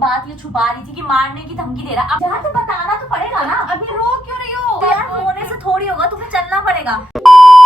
बात ये छुपा रही थी कि मारने की धमकी दे रहा। अब यार तो बताना तो पड़ेगा ना। अभी रो क्यों रही हो? तो यार रोने से थोड़ी होगा, तुम्हें चलना पड़ेगा।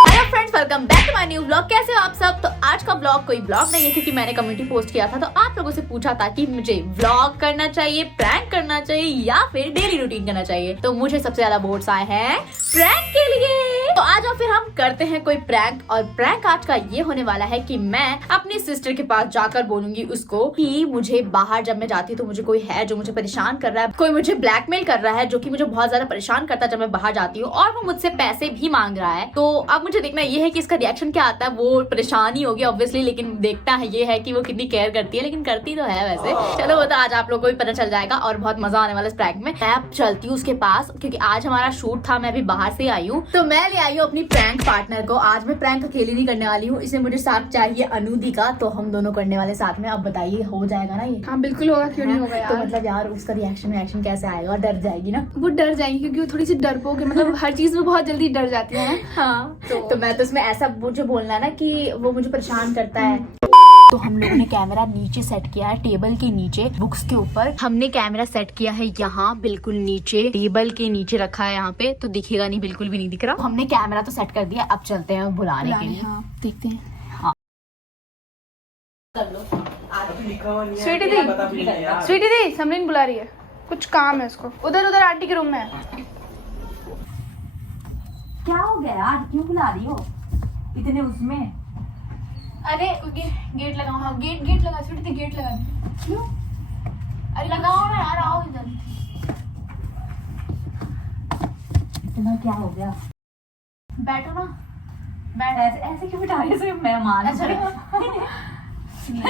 Hello friends, welcome back to my new vlog. कैसे हो आप सब? तो आज का व्लॉग कोई व्लॉग नहीं है क्योंकि मैंने कम्युनिटी पोस्ट किया था, तो आप लोगों से पूछा था कि मुझे व्लॉग करना चाहिए, प्रैंक करना चाहिए या फिर डेली रूटीन करना चाहिए। तो मुझे सबसे ज्यादा वोट्स आए हैं प्रैंक के लिए। तो आज फिर हम करते हैं कोई प्रैंक। और प्रैंक आज का ये होने वाला है कि मैं अपनी सिस्टर के पास जाकर बोलूंगी उसको कि मुझे बाहर जब मैं जाती हूँ तो मुझे कोई है जो मुझे परेशान कर रहा है, कोई मुझे ब्लैकमेल कर रहा है, जो कि मुझे बहुत ज्यादा परेशान करता है जब मैं बाहर जाती हूँ, और वो मुझसे पैसे भी मांग रहा है। तो अब मुझे देखना ये है कि इसका रिएक्शन क्या आता है। वो परेशान ही होगी ऑब्वियसली, लेकिन देखना है ये है कि वो कितनी केयर करती है, लेकिन करती तो है वैसे। चलो वो तो आज आप लोगों को भी पता चल जाएगा और बहुत मजा आने वाला इस प्रैंक में। मैं अब चलती हूँ उसके पास क्योंकि आज हमारा शूट था, मैं भी बाहर से आई हूँ। तो मैं ले आई हूँ अपनी प्रैंक पार्टनर को। आज मैं प्रैंक अकेली नहीं करने वाली हूँ, इसमें मुझे साथ चाहिए अनुदी का, तो हम दोनों करने वाले साथ में। अब बताइए हो जाएगा ना ये? हाँ बिल्कुल होगा, क्यों नहीं होगा यार। तो मतलब यार उसका रिएक्शन कैसे आएगा? डर जाएगी ना? वो डर जाएंगी क्योंकि वो थोड़ी सी डरपोक है, मतलब हर चीज में बहुत जल्दी डर जाती है ना। हाँ तो मैं तो उसमें ऐसा मुझे बोलना ना कि वो मुझे परेशान करता है। तो हम लोगों ने कैमरा नीचे सेट किया है, टेबल के नीचे, बुक्स के ऊपर। हमने कैमरा सेट किया है यहाँ बिल्कुल नीचे, टेबल के नीचे रखा है यहाँ पे, तो दिखेगा नहीं, बिल्कुल भी नहीं दिख रहा। हमने कैमरा तो सेट कर दिया, अब चलते हैं बुलाने के लिए। हाँ देखते हैं। कर लो। स्वीटी दी समरीन बुला रही है, कुछ काम है उसको। उधर आंटी के रूम में है। क्या हो गया यार, क्यों बुला रही हो इतने उसमें? अरे गेट लगाओ। हाँ गेट लगा स्वीटी दी, गेट लगा दी। क्यों? अरे लगाओ ना यार, आओ इधर। इतना क्या हो गया? बैठो ना। बैठ। ऐसे क्यों बिठा रही हो? सिर्फ मैं मान अच्छा।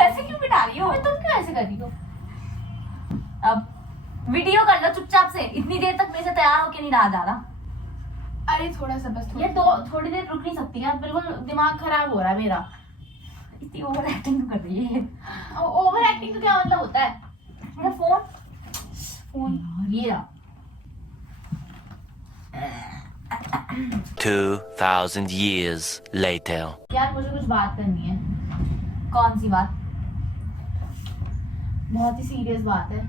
ऐसे क्यों बिठा रही हो? तुम क्यों ऐसे कर रही हो? अब वीडियो कर लो चुपचाप से। इतनी देर तक मेरे से तैयार होके नहीं रहा जा रहा। अरे थोड़ा सा बस। ये तो थोड़ी देर रुक नहीं सकती यार, बिल्कुल दिमाग खराब हो रहा है मेरा। इतनी ओवर एक्टिंग कर रही है। ओवर एक्टिंग तो क्या मतलब होता है? मेरा फोन ये रहा। 2000 years later. यार मुझे कुछ बात करनी है। कौन सी बात? बहुत ही सीरियस बात है।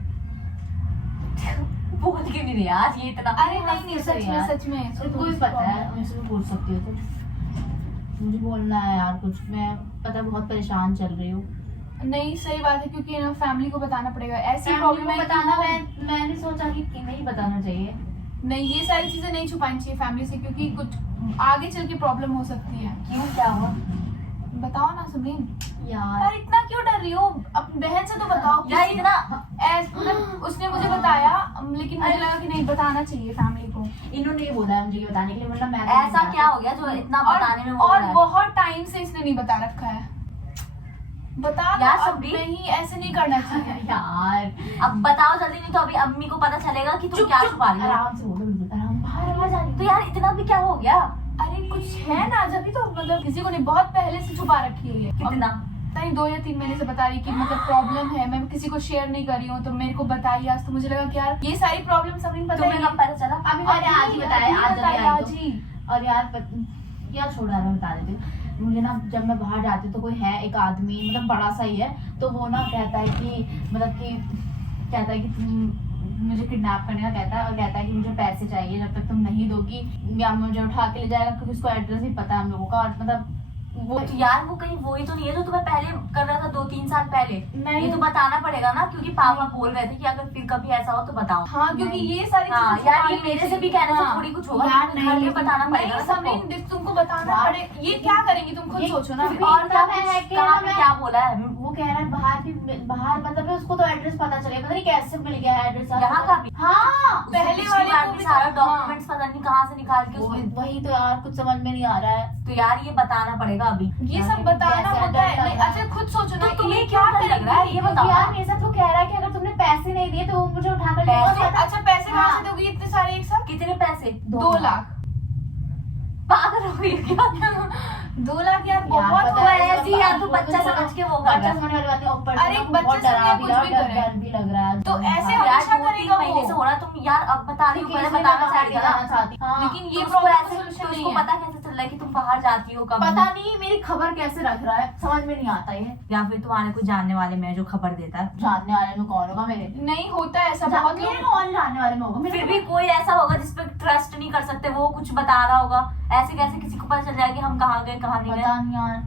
बोल क्यों नहीं रही आज ये इतना? अरे नहीं सच में तुमको भी पता है, मुझसे भी पूछ सकती हो तुम। मुझे बोलना है यार कुछ, मैं पता बहुत परेशान चल रही हूँ। नहीं सही बात है, क्योंकि ना फैमिली को बताना पड़ेगा। ऐसी प्रॉब्लम प्रॉब्लम है बताना, मैंने सोचा कि नहीं बताना चाहिए। नहीं, ये सारी चीजें नहीं छुपानी चाहिए फैमिली से, क्योंकि कुछ आगे चल के प्रॉब्लम हो सकती है। क्यों, क्या हुआ? बताओ ना समरीन। यार यार इतना क्यों डर रही हो? अपनी बहन से तो बताओ। यार इतना उसने मुझे बताया, लेकिन मुझे लगा कि नहीं बताना चाहिए फैमिली को। इन्होंने ये बोला है मुझे ये बताने के लिए, वरना मैं तो ऐसा नहीं क्या हो गया जो इतना बताने में वो और है? बहुत टाइम से इसने नहीं बता रखा है। बता यार अब समरीन। नहीं, ऐसे नहीं करना चाहिए। यार अब बताओ जल्दी, नहीं तो अभी अम्मी को पता चलेगा कि तुम क्या छुपा रही हो। आराम से बोलो, बिल्कुल आराम, बाहर आवाज आ रही तो यार इतना भी क्या हो गया? अरे कुछ है ना, जब भी तो मतलब किसी को नहीं, बहुत पहले से छुपा रखी है ये। कितना? नहीं 2 या 3 महीने से बता रही कि मतलब प्रॉब्लम है, मैं किसी को शेयर नहीं कर रही हूँ, तो मेरे को बताइए आज। तो मुझे लगा कि यार ये सारी प्रॉब्लम समरीन पता तुम्हें है। कब पता चला? अभी और आज ही बताया, आज जब आई तो। आज ही। और यार क्या छोड़ा, मैं बता देती हूँ। मुझे ना जब मैं बाहर जाती हूँ तो कोई है एक आदमी, मतलब बड़ा सा ही है, तो वो ना कहता है कि मतलब कि कहता है कि तुम मुझे किडनैप करने का कहता है, और कहता है कि मुझे पैसे चाहिए, जब तक तुम नहीं दोगी या मुझे उठा के ले जाएगा, क्योंकि उसको एड्रेस ही पता है हम लोगों का। और मतलब वो यार वो कहीं वही तो नहीं है जो तुम्हें पहले कर रहा था 2-3 साल पहले? नहीं। ये तो बताना पड़ेगा ना, क्योंकि पापा बोल रहे थे कि अगर फिर कभी ऐसा हो तो बताओ। हाँ क्योंकि ये सारी हाँ चीजें यार, ये छुपानी मेरे से भी चाहिए। कहने से हाँ। थोड़ी कुछ होगा। यार, तुम्हें घर नहीं, में बताना पड़ेगा नहीं ना सबको। समरीन देख, तुमको बताना यार, पड़े। ये क्या करेंगी तुम खुद ये सोचो ना। कुछ भी और क्या पता है कि कहाँ पे मैं- क्या बोला है? वो कह रहा है बाहर मतलब उसको तो एड्रेस पता चले, पता नहीं कैसे मिल गया है एड्रेस यहाँ का भी? हाँ पहले पिछली वाले बार को भी भी सारा तो- डॉक्यूमेंट्स पता नहीं कहाँ से निकाल के उसमें। वही तो यार, कुछ समझ में नहीं आ रहा है। तो यार ये बताना पड़ेगा अभी। ये सब बताना कैसे होता है। डर नहीं, लग रहा है। अच्छा खुद सोचो ना तो कि तुम्हें ये क्या क्या डर लग रहा है? करेगी? ये बताओ। यार मेरे साथ वो कह रहा है कि अगर तुमने पैसे नहीं दिए तो वो मुझे उठा कर ले पैसे? जाएगा। अच्छा पैसे कहाँ हाँ। से दोगी इतने सारे एक साथ? कितने पैसे? 2 लाख। पागल हो गई क्या? 2 लाख यार यार, बहुत पता हुआ है, है। ऐसी यार तू बच्चा समझ के वो कर बच्चा रहा है। समझने वाली बात नहीं, ऊपर अरे से एक ना बच्चे बहुत से डरा कुछ भी रहा भी है, करे। डर भी लग रहा है। तो ऐसे यार हमेशा दो-तीन करेगा महीने वो। से हो रहा है। तुम यार अब बता रही हो, क्योंकि पहले इसलिए बताना मैं बाहर चाहिए नहीं था जाना ना। चाहती। हाँ। लेकिन ये तो उसको प्रॉब्लम ऐसे सोल्यूशन तो नहीं उसको है। पता कैसे चल रहा है कि तुम बाहर जाती हो कब? पता नहीं मेरी खबर कैसे रख रहा है, समझ में नहीं आता ये। या फिर तुम्हारे कुछ जानने वाले में है जो खबर देता है? जानने वाले में कौन होगा मेरे? नहीं होता है ऐसा, बहुत मेरे लोग। कौन जानने वाले में होगा मेरे? फिर भी कोई ऐसा होगा जिसपे ट्रस्ट नहीं कर सकते, वो कुछ बता रहा होगा। ऐसे कैसे किसी को पता चल जाएगा कि हम कहाँ गए कहाँ नहीं गए? पता नहीं यार।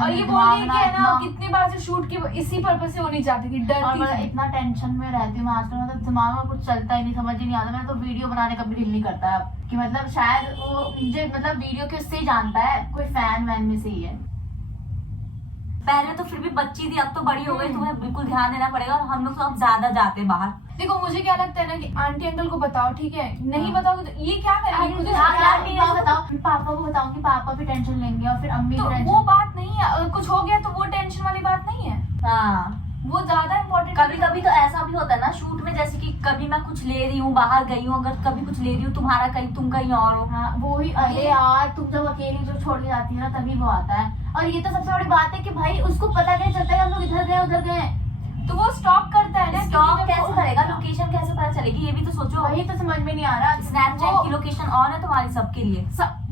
और ये बोल रही है कि है ना, कितने बार से शूट की इसी पर्पस से वो नहीं चाहती थी, और डरती मैं थी। इतना टेंशन में रहती हूँ मैं आजकल, मतलब दिमाग में कुछ चलता ही नहीं, समझ ही नहीं आता। मैं तो वीडियो बनाने का भी दिल नहीं करता है अब, कि मतलब शायद वो मुझे मतलब वीडियो के उससे ही जानता है, कोई फैन वैन में से ही है। पहले तो फिर भी बच्ची थी, अब तो बड़ी हो गई, तुम्हें बिल्कुल ध्यान देना पड़ेगा। और हम लोग तो अब ज्यादा जाते हैं बाहर। देखो मुझे क्या लगता है ना कि आंटी अंकल को बताओ, ठीक है? नहीं बताओगे तो ये क्या करेंगे? खुद ही यार समझा- यार मैं बताओ, पापा को बताऊंगी, पापा भी टेंशन लेंगे और फिर अम्मी तो भी टेंशन। वो बात नहीं है, अगर कुछ हो गया तो वो टेंशन वाली बात नहीं है, हाँ, वो ज्यादा इम्पोर्टेंट। कभी कभी तो ऐसा भी होता है ना शूट में, जैसे कि कभी मैं कुछ ले रही हूँ, बाहर गई हूँ, अगर कभी कुछ ले रही हूँ तुम्हारा कहीं, तुम कहीं और हो। हाँ वो ही। अरे यार तुम जब अकेली जो छोड़ के जाती है ना तभी वो आता है। और ये तो सबसे बड़ी बात है कि भाई उसको पता कैसे चलता है कि हम लोग इधर गए उधर गए? तो वो स्टॉप करता है ना। स्टॉप कि कैसे करेगा? लोकेशन कैसे पता चलेगी? ये भी तो सोचो। वही तो समझ में नहीं आ रहा। स्नैपचैट की लोकेशन ऑन है तुम्हारी सबके लिए,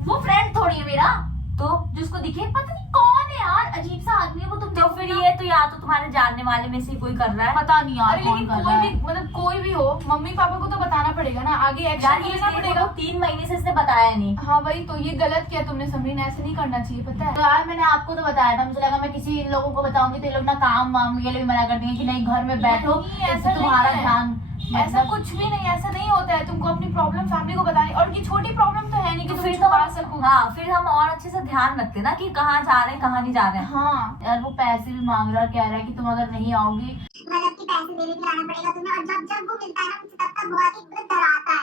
वो फ्रेंड थोड़ी है मेरा तो जिसको दिखे, पता नहीं कौन है यार, अजीब सा आदमी है वो। तुम तो फिर ये तो या तो तुम्हारे जानने वाले में से कोई कर रहा है। पता नहीं यार अरे कौन लेकिन कर कोई रहा भी है। मतलब कोई भी हो, मम्मी पापा को तो बताना पड़ेगा ना, आगे यार एक्शन ये लेना पड़ेगा। 3 महीने से इसने बताया नहीं। हाँ वही तो, ये गलत किया तुमने समरीन, ऐसे नहीं करना चाहिए, पता है? तो यार मैंने आपको तो बताया था, मुझे लगा मैं किसी इन लोगों को बताऊंगी तो ये लोग ना काम वाम ये लोग मना कर देंगे कि नहीं घर में बैठो, नहीं, ऐसा इससे तुम्हारा नहीं है। ध्यान। ऐसा मतलब कुछ भी नहीं, ऐसा नहीं होता है। तुमको अपनी प्रॉब्लम फैमिली को बतानी, और ये छोटी प्रॉब्लम तो है नहीं कि तो तुम फिर छुपा सको। हाँ, फिर हम और अच्छे से ध्यान रखते ना कि कहाँ जा रहे हैं कहाँ नहीं जा रहे हैं। हाँ यार वो पैसे भी मांग रहा है, कह रहा है कि तुम अगर नहीं आओगी मतलब कि पैसे दे के लाना पड़ेगा तुम्हें, और जब जब वो मिलता है ना मुझे तब तक बहुत ही मतलब डराता है।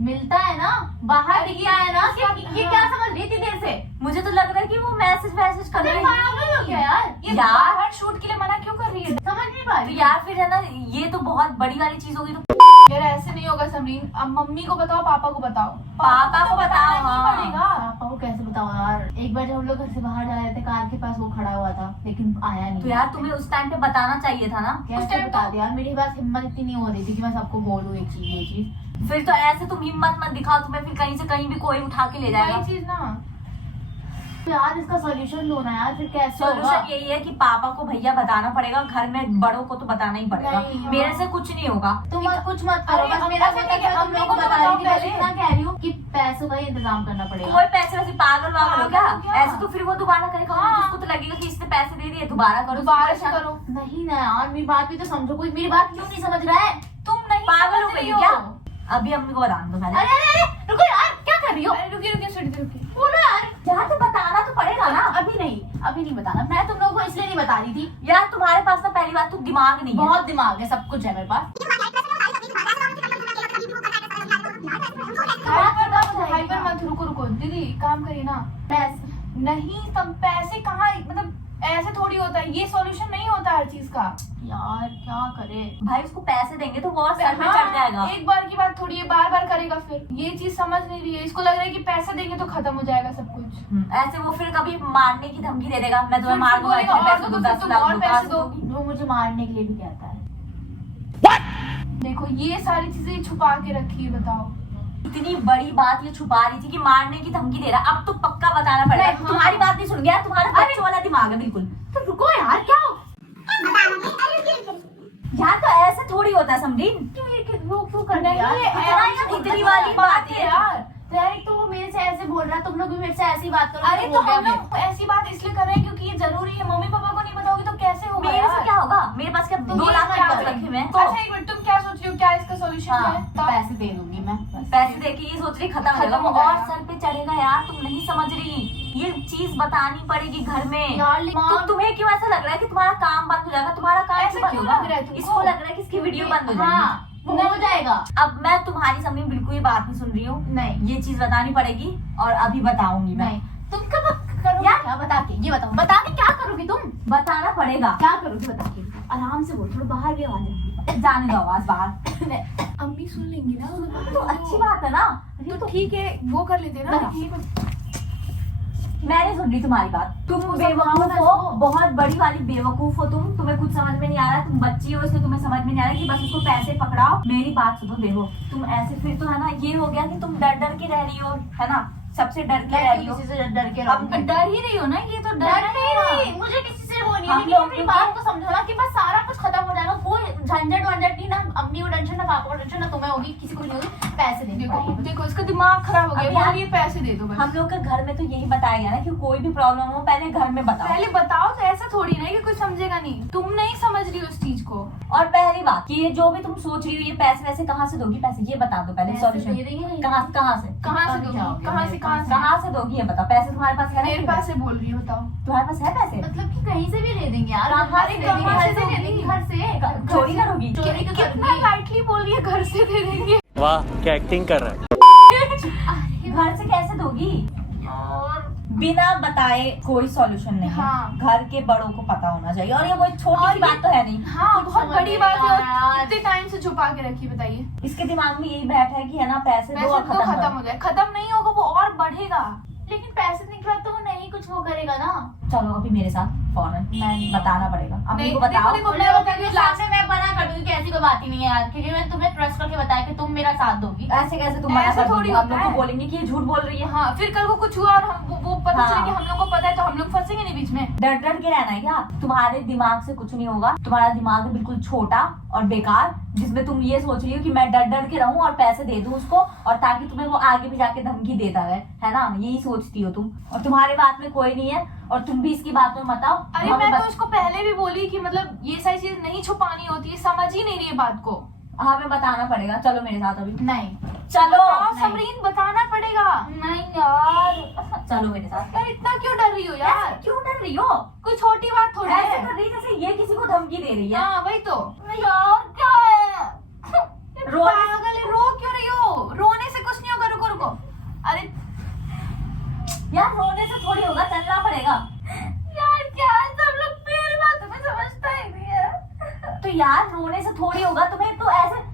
मिलता है ना, बाहर दिखता है ना। ये क्या समझ रही थी देर से? मुझे तो लग रहा है कि वो मैसेज कर अरे रही है। पागल हो गया यार, ये यार। बाहर शूट के लिए मना क्यों कर रही है? समझ नहीं पा तो रही यार फिर है ना, ये तो बहुत बड़ी वाली चीज होगी। तो यार ऐसे नहीं होगा समरीन, अब मम्मी को बताओ, पापा को बताओ। पापा को बताओ, बताना ही हाँ। पड़ेगा। पापा को कैसे बताओ यार? एक बार जब हम लोग घर से बाहर जा रहे थे कार के पास वो खड़ा हुआ था लेकिन आया नहीं। तो यार तुम्हें उस टाइम पे बताना चाहिए था ना। कैसे उस टाइम बता तो- दिया यार? मेरी बात हिम्मत इतनी नहीं हो रही थी कि मैं सबको बोलूं ये चीज। फिर तो ऐसे तुम हिम्मत मत दिखाओ, तुम्हें फिर कहीं से कहीं भी कोई उठा के ले जाएगा। वही चीज ना। तो यार इसका सॉल्यूशन ढूंढना यार, फिर कैसे होगा? सॉल्यूशन यही है कि पापा को भैया बताना पड़ेगा, घर में बड़ों को तो बताना ही पड़ेगा। नहीं, हाँ। मेरे से कुछ नहीं होगा। तुम कुछ मत करो, अरे बस हम मेरा ऐसे मतलब नहीं कि है, हम तुम लोग को लोग को बता रही थी, बताओ बस पहले। इतना कह रही हूँ कि पैसों का ही इंतजाम करना पड़ेगा। कोई पैसे वैसे पागल वागल हो क्या? पागल हो क्या? ऐसे तो फिर वो दोबारा करेगा। हाँ। उसको तो लगेगा कि इसने पैसे दे दिए, दोबारा करो। दोबारा से करो। नहीं ना यार, मेरी बात भी तो समझो, कोई मेरी बात क्यों नहीं समझ रहा है? तुम नहीं पागल हो समझ गई रही हो क्या? अभी अम्मी को बताना दो पहले। अरे अरे अरे रुको यार, क्या कर रही हो? अरे रुकिए रुकिए सुनिए रुकिए। बोलो यार। यार तो बताना तो पड़ेगा ना। अभी नहीं बताना। मैं तुम लोगों को इसलिए नहीं बता रही थी, यार तुम्हारे पास ना पहली बात तो दिमाग नहीं है। बहुत दिमाग है, सब कुछ है मेरे पास। हाइपर मत, रुको रुको दीदी, काम करिए ना। पैसे नहीं तब पैसे कहाँ, मतलब ऐसे थोड़ी होता है, ये सॉल्यूशन नहीं होता हर चीज का। यार क्या करे? भाई उसको पैसे देंगे तो वो और सर पे हाँ, चढ़ जाएगा। एक बार की बात थोड़ी है, बार बार करेगा। फिर ये चीज समझ नहीं रही है, इसको लग रहा है कि पैसे देंगे तो खत्म हो जाएगा सब कुछ। ऐसे वो फिर कभी मारने की धमकी दे देगा, मैं तुम्हें फिर मार दूंगा, बोलेगा, इतने और पैसे दो दो, तो 10 तुम लाख और दो, पैसे 5 दो। वो मुझे मारने के लिए भी कहता है। देखो ये सारी चीजें छुपा के रखी है, बताओ। इतनी बड़ी बात ये छुपा रही थी कि मारने की धमकी दे रहा। अब तो पक्का बताना पड़ेगा। नहीं, हाँ। तुम्हारी बात नहीं सुन गया, तुम्हारा बच्चों वाला दिमाग है बिल्कुल। तो रुको यार, क्या हो? यार तो ऐसे थोड़ी होता है समझीन। क्यों ये रोक क्यों कर नहीं, रही ये है? यार इतनी वाली बात है यार। डायरेक्ट तो वो मेरे से ऐसे बोल रहा है, तुम लोग भी मेरे से ऐसी बात करो। अरे तो हम लोग ऐसी बात इसलिए कर रहे हैं क्योंकि ये जरूरी है। मम्मी पापा को नहीं बताओगे तो कैसे होगा मेरे से यार? क्या होगा? मेरे पास क्या 2 लाख क्या बच रखे हुए हैं? अच्छा एक मिनट, तुम क्या सोच रही हो, क्या इसका सॉल्यूशन हाँ, है? पैसे दे दूंगी मैं बस। पैसे देके ये सोच रही खत्म हो जाएगा, खत्म हो वो और जाएगा। सर पे चढ़ेगा। यार तुम नहीं समझ रही, ये चीज बतानी पड़ेगी घर में। यार तो तुम्हें क्यों ऐसा लग रहा है कि तुम्हारा काम बंद हो जाएगा? तुम्हारा काम ऐसा क्यों बंद लग रहा है होगा? तुमको? इसको लग रहा है कि इसकी वीडियो बंद हो जाएगी। हाँ, वो हो जाएगा। अब मैं तुम्हारी समझ बिल्कुल ही बात नहीं सुन रही हूँ। नहीं ये चीज बतानी पड़ेगी और अभी बताऊंगी मैं। नहीं, तुम कब करोगे? यार- क्या बता के? ये बताओ, बता के क्या करोगी तुम? बताना पड़ेगा। क्या करोगी बता के? आराम से बोल, थोड़ा बाहर भी आवाज रखी। जाने दो आवाज बाहर। अम्मी सुन लेंगी ना तो अच्छी बात है ना। तो ठीक है, वो कर लेते हैं ना। बता। ठीक है। मैं नहीं सुन रही तुम्हारी बात। तुम बेवकूफ हो, बहुत बड़ी वाली बेवकूफ हो तुम। तुम्हें कुछ समझ में नहीं आ रहा, तुम बच्ची हो इसलिए तुम्हें समझ में नहीं आ रहा कि बस उसको पैसे पकड़ाओ। मेरी बात सुनो, देखो तुम ऐसे फिर तो है ना, ये हो गया कि तुम डर डर के रह रही हो, है ना, सबसे डर के रह रही हो। किसी से डर के अब डर ही रही हो ना, ये तो डर डर नहीं रही, मुझे किसी से वो नहीं है, हम लेकिन लोग मेरी तो बात को समझो ना कि बस सारा कुछ खत्म हो जाएगा, कोई झंझट वंझट नहीं, ना अम्मी को टेंशन, ना पापा को टेंशन, ना तुम्हें होगी, किसी को नहीं होगी, पैसे देने देखो तो देखो इसका दिमाग खराब हो अब गया, यार- बोलिए पैसे दे दो बस। हम लोग के घर में तो यही बताया गया ना कि कोई भी प्रॉब्लम हो पहले घर में बताओ। पहले बताओ तो ऐसा थोड़ी ना कि कोई समझेगा नहीं, तुम नहीं समझ रही हो उस चीज को। और पहली बात कि ये जो भी तुम सोच रही हो, ये पैसे वैसे कहाँ से दोगी? पैसे ये बता दो पहले, पैसे सॉल्यूशन दे देंगे नहीं। कहाँ कहाँ से कहाँ से दोगी, कहाँ से कहाँ से कहाँ से दोगी ये बताओ। पैसे तुम्हारे पास है ना? मेरे पास से बोल रही हो, बताओ। तुम्हारे पास है पैसे? मतलब कि कहीं से भी ले देंगे यार, कहाँ घर से से दे दे देंगे, देंगे? घर से दे देंगे, घर से चोरी करोगी? चोरी तो कितना करूंगी। लाइटली बोल रही है, घर से दे देंगे। वाह क्या एक्टिंग कर रहा है। घर से कैसे दोगी? और बिना बताए कोई सॉल्यूशन नहीं है। हाँ। घर के बड़ों को पता होना चाहिए, और ये कोई छोटी और सी बात तो है नहीं। हाँ बहुत समझ बड़ी में बात नहीं आ रहा है, यार। इतने टाइम से छुपा के रखी, बताइए। इसके दिमाग में यही बैठा है कि है ना, पैसे दो पैसे और तो खत्म खत्म करो। हो जाए, खत्म नहीं होगा वो और बढ़ेगा। लेकिन पैसे देने के बाद तो वो नहीं कुछ वो करेगा ना। चलो अभी मेरे साथ फौरन बताना पड़ेगा, अम्मी नहीं, को बताओ। देखो, बोले वो क्योंकि सामने मैं बना कर दूंगी कि ऐसी कोई बात ही नहीं है यार, क्योंकि मैंने तुम्हें ट्रस्ट करके बताया कि तुम मेरा साथ दोगी। ऐसे कैसे तुम मना ऐसा कर थोड़ी दोगी? हम होता लोग को है। बोलेंगे कि ये झूठ बोल रही है। हाँ फिर कल को कुछ हुआ और हम वो पता हाँ। चले कि हम लोग को पता है, तो हम लोग फंसेंगे नहीं बीच में। डर डर के रहना है क्या? तुम्हारे दिमाग से कुछ नहीं होगा। तुम्हारा दिमाग है बिल्कुल छोटा और बेकार, जिसमें तुम ये सोच रही हो कि मैं डर डर के रहूं और पैसे दे दूं उसको, और ताकि तुम्हें वो आगे भी जाके धमकी देता रहे, है ना? यही सोचती हो तुम, और तुम्हारे बात में कोई नहीं है, और तुम भी इसकी बात में मत आओ। अरे हमें मैं तो उसको पहले भी बोली कि मतलब ये सारी चीज नहीं छुपानी होती है, समझ ही नहीं रही है बात को। हमें बताना पड़ेगा। चलो मेरे साथ अभी। नहीं चलो बताओ समरीन, बताना पड़ेगा। नहीं यार, चलो मेरे साथ। यार इतना क्यों डर रही हो यार? ऐसे क्यों डर रही हो? कोई छोटी बात थोड़ी ऐसे है। कर रही जैसे ये किसी को धमकी दे रही है। हाँ वही तो। यार क्या है? रो पागल है, रो क्यों रही हो? रोने से कुछ नहीं होगा, रुको रुको। अरे यार, रोने से थोड़ी होगा, चलना पड़ेगा। यार क्या है, सब लोग मेरी बातों में समझता ही नहीं है। तो यार रोने से थोड़ी होगा। तुम्हें तो ऐसे,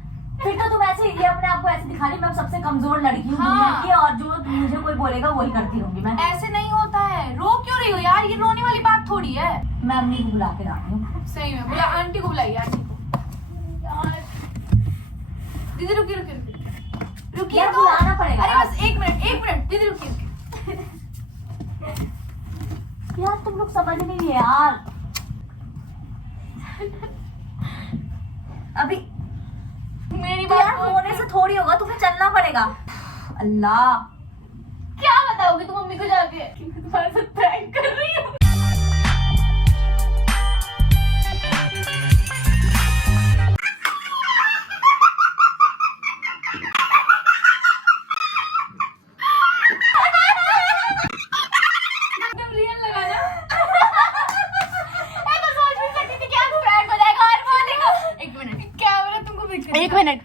फिर तो तुम ऐसे ये अपने आप को ऐसे दिखा रही मैं सबसे कमजोर लड़की हूँ दुनिया हाँ। की, और जो मुझे कोई बोलेगा वही करती रहूंगी मैं। ऐसे नहीं होता है, रो क्यों रही हो यार? ये रोने वाली बात थोड़ी है। मैं अम्मी को बुला के लाती हूँ। सही में बोला, आंटी को बुलाइए, आंटी को। यार दीदी रुकिए रुकिए रुकिए रुकिए यार, तो। बुलाना पड़ेगा। अरे बस एक मिनट दीदी रुकिए रुकिए। यार तुम लोग समझ नहीं रहे यार। अभी मेरी तो बात यार रोने से थोड़ी होगा, तुम्हें चलना पड़ेगा। अल्लाह, क्या बताओगी तुम मम्मी को जाके कि मैं तुम्हारे साथ प्रैंक कर रही हूँ? एकदम रियल लगा ना। मैं तो सोच भी सकती थी क्या प्रैंक हो जाएगा और वो देखो। एक मिनट, कैमरा तुमको पिक कर एक मिनट।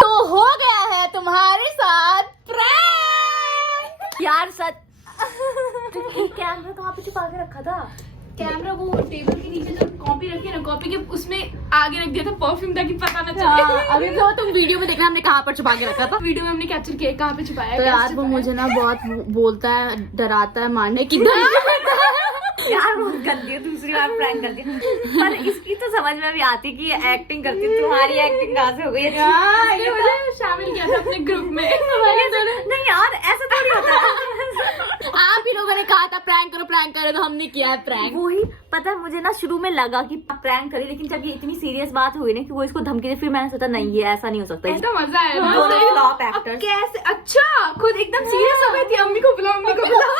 तो हो गया है तुम्हारे साथ प्रैंक। यार सच। कैमरा कहाँ पे छुपा के रखा था? कैमरा वो टेबल के नीचे जो कॉपी रखी है ना, कॉपी के उसमें आगे रख दिया था परफ्यूम, ताकि पता न चले। अभी तो तुम वीडियो में देखना हमने कहाँ पर छुपा के रखा था। वीडियो में हमने कैप्चर किया, कहाँ पे छुपाया है, तो कैसे यार वो छुपाया है। मुझे ना बहुत बोलता है, डराता है, मारने की धमकी देता है। यार बहुत गंदी है, दूसरी बार प्रैंक करती है। पर इसकी तो समझ में भी आती कि ये एक्टिंग करती है। तुम्हारी एक्टिंग कहाँ से हो गई? इसने मुझे शामिल किया था अपने ग्रुप में। नहीं यार, ऐसा थोड़ी होता है। आप ही लोगों ने कहा था प्रैंक करो तो हमने किया है प्रैंक। वही पता है, मुझे ना शुरू में लगा कि प्रैंक करी, लेकिन जब ये इतनी सीरियस बात हुई ना कि वो इसको धमकी दे, फिर मैंने सोचा नहीं ये ऐसा नहीं हो सकता। ऐसा मजा आया ना। दोनों फ्लॉप अब एक्टर्स। कैसे? अच्छा खुद एकदम सीरियस हो गई थी। अम्मी को बुलाओ, अम्मी को बुलाओ।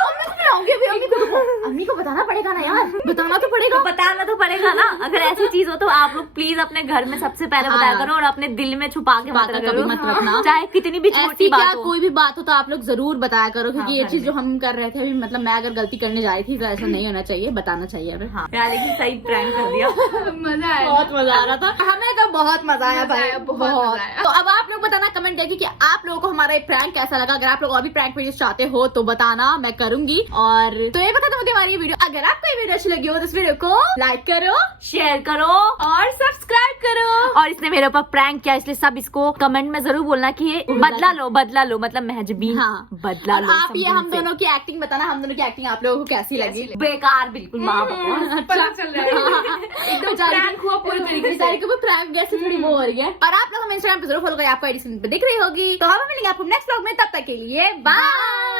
अम्मी को बताना पड़ेगा ना यार, बताना तो पड़ेगा। तो बताना तो पड़ेगा ना। अगर ऐसी चीज हो तो आप लोग प्लीज अपने घर में सबसे पहले हाँ। बताया करो, और अपने दिल में छुपा के मत कभी करो। मत रखना। चाहे कितनी भी छोटी ऐसी क्या बात हो। कोई भी बात हो तो आप लोग जरूर बताया करो, क्योंकि हाँ, ये घर चीज में। जो हम कर रहे थे अभी, मतलब मैं अगर गलती करने जा रही थी तो ऐसा नहीं होना चाहिए, बताना चाहिए हमें। हाँ यार, लेकिन सही प्रैंक कर दिया। मजा आया बहुत ना? मजा आ रहा था, हमें तो बहुत मजा आया मजा भाई, आया, बहुत मजा आया। तो अब आप लोग बताना कमेंट करके कि आप लोगों को हमारा ये प्रैंक कैसा लगा। अगर आप लोग और भी प्रैंक वीडियोस चाहते हो तो बताना, मैं करूंगी। और तो ये बता दो हमारी वीडियो, अगर आपको ये वीडियो अच्छी लगी हो तो इस वीडियो को लाइक करो, शेयर करो और सब्सक्राइब करो। और इसने मेरे ऊपर प्रैंक किया, इसलिए सब इसको कमेंट में जरूर बोलना कि ये बदला लो मतलब महजबी हाँ। बदला और लो। आप ये हम दोनों की एक्टिंग बताना, हम दोनों की एक्टिंग आप लोगों को कैसी लगी? बेकार बिल्कुल माँ बाप। पता चल रहा है एकदम प्रैंक हुआ पूरी तरीके से। बेचारी को भी प्रैंक जैसे थोड़ी वो हो रही है। और आप लोग हमें इंस्टाग्राम पे जरूर फॉलो करें, आपको आईडी स्क्रीन पे दिख रही होगी। तो हम मिलेंगे आपको नेक्स्ट व्लॉग में, तब तक के लिए बाय।